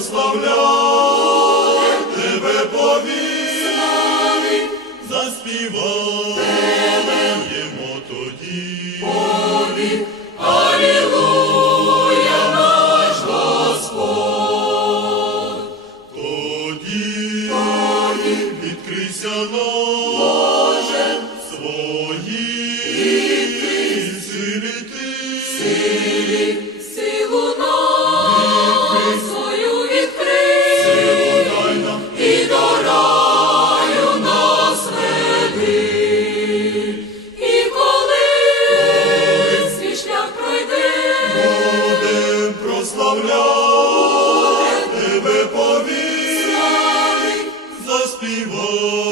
прославляй, тебе повіри, заспіваємо тоді. Повік, Алілуя наш Господь. Тоді, свої силі ти. Повік. Заспіваємо тоді.